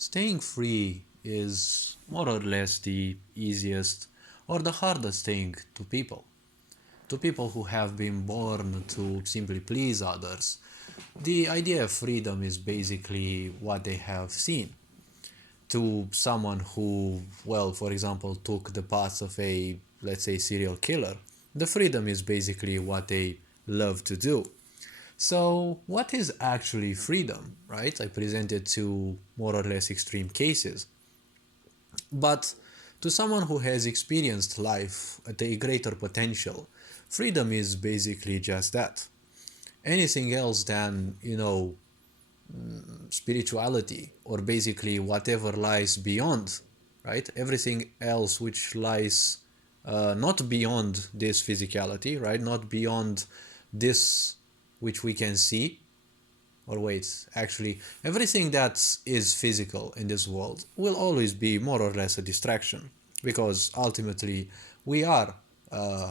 Staying free is more or less the easiest or the hardest thing to people. To people who have been born to simply please others, the idea of freedom is basically what they have seen. To someone who, well, for example, took the path of a, let's say, serial killer, the freedom is basically what they love to do. So, what is actually freedom, right? I presented two more or less extreme cases. But to someone who has experienced life at a greater potential, freedom is basically just that. Anything else than, spirituality or basically whatever lies beyond, right? Everything else which lies not beyond this physicality, right? Not beyond this which we can see, or wait, actually, everything that is physical in this world will always be more or less a distraction because ultimately we are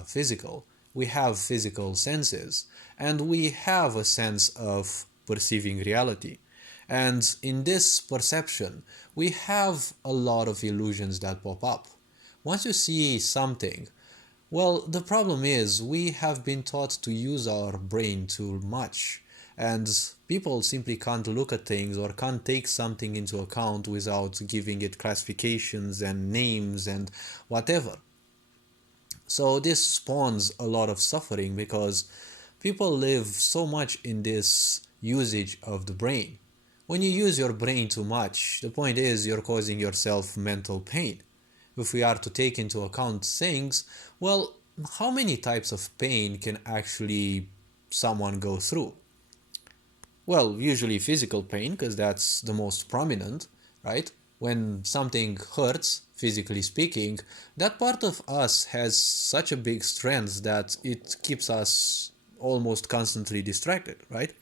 physical. We have physical senses and we have a sense of perceiving reality. And in this perception, we have a lot of illusions that pop up. Once you see something, well, the problem is we have been taught to use our brain too much, and people simply can't look at things or can't take something into account without giving it classifications and names and whatever. So this spawns a lot of suffering because people live so much in this usage of the brain. When you use your brain too much, the point is you're causing yourself mental pain. If we are to take into account things, well, how many types of pain can actually someone go through? Well, usually physical pain, because that's the most prominent, right? When something hurts, physically speaking, that part of us has such a big strength that it keeps us almost constantly distracted, right?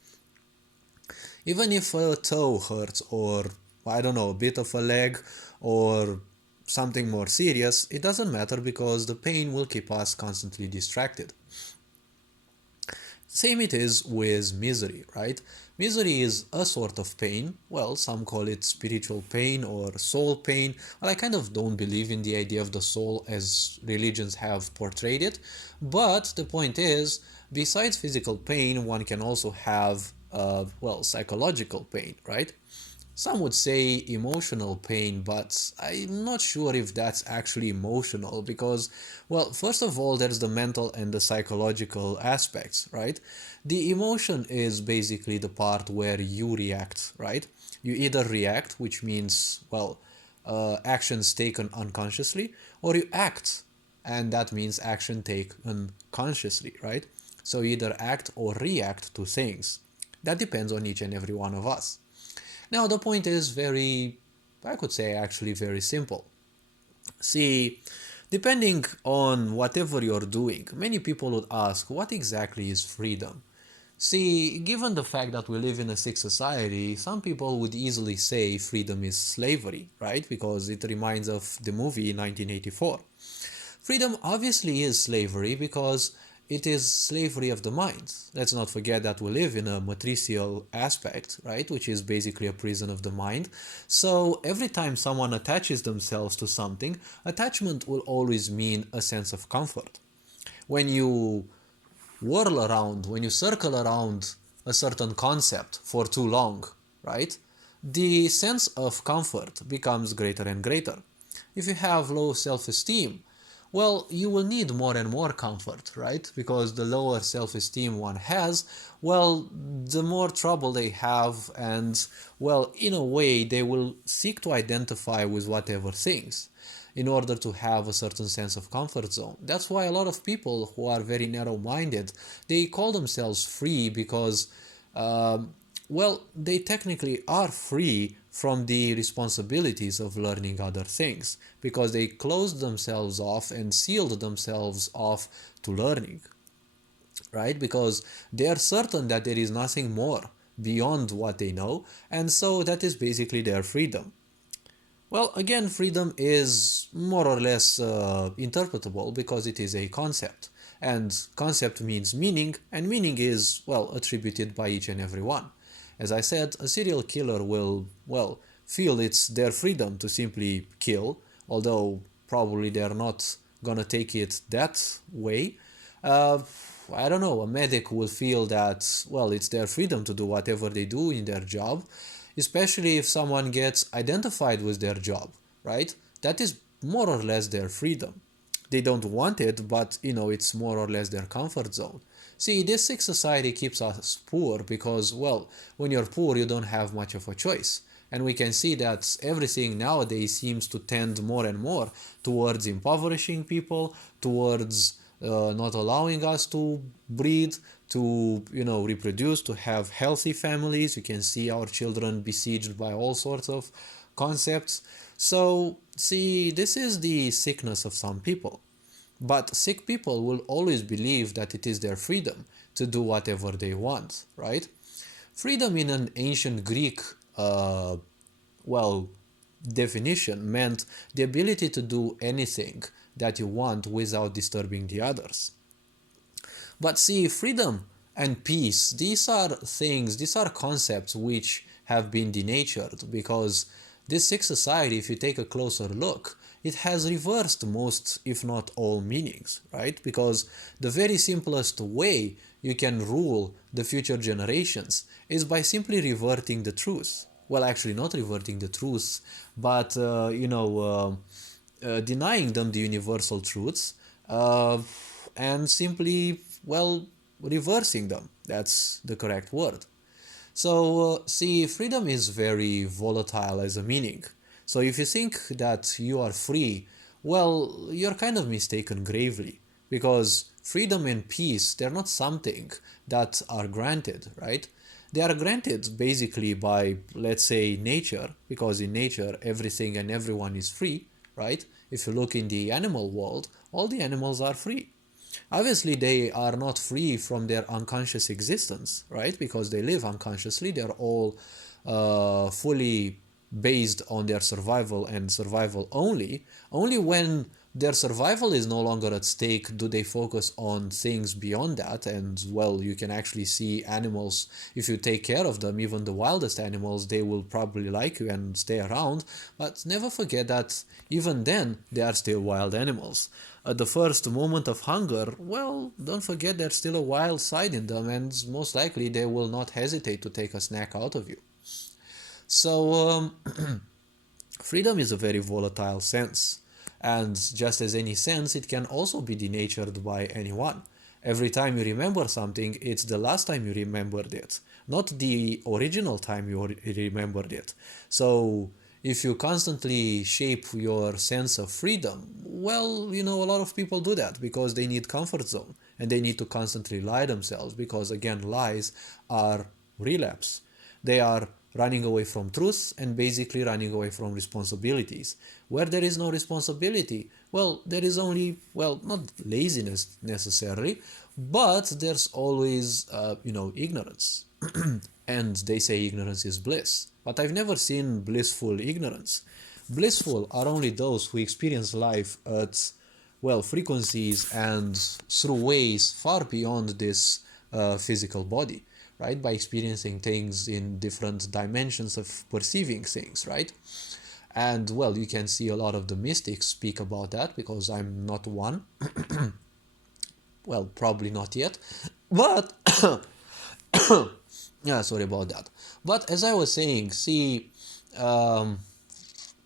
Even if a toe hurts, or I don't know, a bit of a leg, or something more serious, it doesn't matter because the pain will keep us constantly distracted. Same it is with misery, right? Misery is a sort of pain. Well, some call it spiritual pain or soul pain. Well, I kind of don't believe in the idea of the soul as religions have portrayed it. But the point is, besides physical pain, one can also have, well, psychological pain, right? Some would say emotional pain, but I'm not sure if that's actually emotional because, well, first of all, there's the mental and the psychological aspects, right? The emotion is basically the part where you react, right? You either react, which means, well, actions taken unconsciously, or you act, and that means action taken consciously, right? So you either act or react to things. That depends on each and every one of us. Now, the point is very, I could say actually very simple. See, depending on whatever you're doing, many people would ask, what exactly is freedom? See, given the fact that we live in a sick society, some people would easily say freedom is slavery, right? Because it reminds of the movie 1984. Freedom obviously is slavery because it is slavery of the mind. Let's not forget that we live in a matricial aspect, right, which is basically a prison of the mind. So every time someone attaches themselves to something, attachment will always mean a sense of comfort. When you whirl around, when you circle around a certain concept for too long, right, the sense of comfort becomes greater and greater. If you have low self-esteem, well, you will need more and more comfort, right? Because the lower self-esteem one has, well, the more trouble they have, and, well, in a way, they will seek to identify with whatever things in order to have a certain sense of comfort zone. That's why a lot of people who are very narrow-minded, they call themselves free because well, they technically are free from the responsibilities of learning other things because they closed themselves off and sealed themselves off to learning, right? Because they are certain that there is nothing more beyond what they know, and so that is basically their freedom. Well, again, freedom is more or less interpretable because it is a concept. And concept means meaning, and meaning is, well, attributed by each and every one. As I said, a serial killer will, well, feel it's their freedom to simply kill, although probably they're not gonna take it that way. Uh, I don't know, a medic will feel that, well, it's their freedom to do whatever they do in their job, especially if someone gets identified with their job, right? That is more or less their freedom. They don't want it, but it's more or less their comfort zone. See, this sick society keeps us poor because, well, when you're poor, you don't have much of a choice. And we can see that everything nowadays seems to tend more and more towards impoverishing people, towards not allowing us to breed, to reproduce, to have healthy families. You can see our children besieged by all sorts of concepts. So, see, this is the sickness of some people. But sick people will always believe that it is their freedom to do whatever they want, right? Freedom in an ancient Greek, well, definition meant the ability to do anything that you want without disturbing the others. But see, freedom and peace, these are concepts which have been denatured because this sick society, if you take a closer look, it has reversed most, if not all, meanings, right? Because the very simplest way you can rule the future generations is by simply reverting the truth. Well, actually, not reverting the truth, but, denying them the universal truths uh, and simply, well, reversing them. That's the correct word. So, see, freedom is very volatile as a meaning. So, if you think that you are free, well, you're kind of mistaken gravely. Because freedom and peace, they're not something that are granted, right? They are granted basically by, let's say, nature, because in nature, everything and everyone is free, right? If you look in the animal world, all the animals are free. Obviously, they are not free from their unconscious existence, right? Because they live unconsciously. They're all fully based on their survival and survival only. Only when their survival is no longer at stake do they focus on things beyond that. And, well, you can actually see animals, if you take care of them, even the wildest animals, they will probably like you and stay around. But never forget that even then, they are still wild animals. At the first moment of hunger, well, don't forget there's still a wild side in them, and most likely they will not hesitate to take a snack out of you. So, freedom is a very volatile sense, and just as any sense, it can also be denatured by anyone. Every time you remember something, it's the last time you remembered it, not the original time you remembered it. So, if you constantly shape your sense of freedom, well, a lot of people do that because they need comfort zone and they need to constantly lie themselves because, again, lies are relapse. They are running away from truth and basically running away from responsibilities. Where there is no responsibility, well, there is only, well, not laziness necessarily, but there's always, ignorance. And they say ignorance is bliss. But I've never seen blissful ignorance. Blissful are only those who experience life at, well, frequencies and through ways far beyond this physical body, right? By experiencing things in different dimensions of perceiving things, right? And, well, you can see a lot of the mystics speak about that because I'm not one. Well, probably not yet. But yeah, sorry about that. But as I was saying, see, um,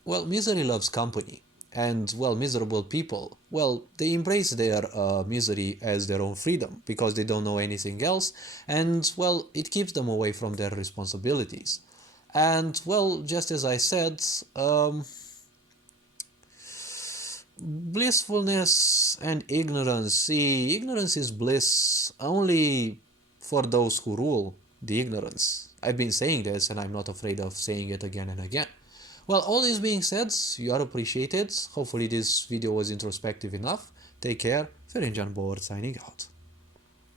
well, misery loves company. And, well, miserable people, well, they embrace their misery as their own freedom because they don't know anything else. And, well, it keeps them away from their responsibilities. And, well, just as I said, blissfulness and ignorance. See, ignorance is bliss only for those who rule the ignorance. I've been saying this and I'm not afraid of saying it again and again. Well, all this being said, you are appreciated. Hopefully this video was introspective enough. Take care. Ferencan Board signing out.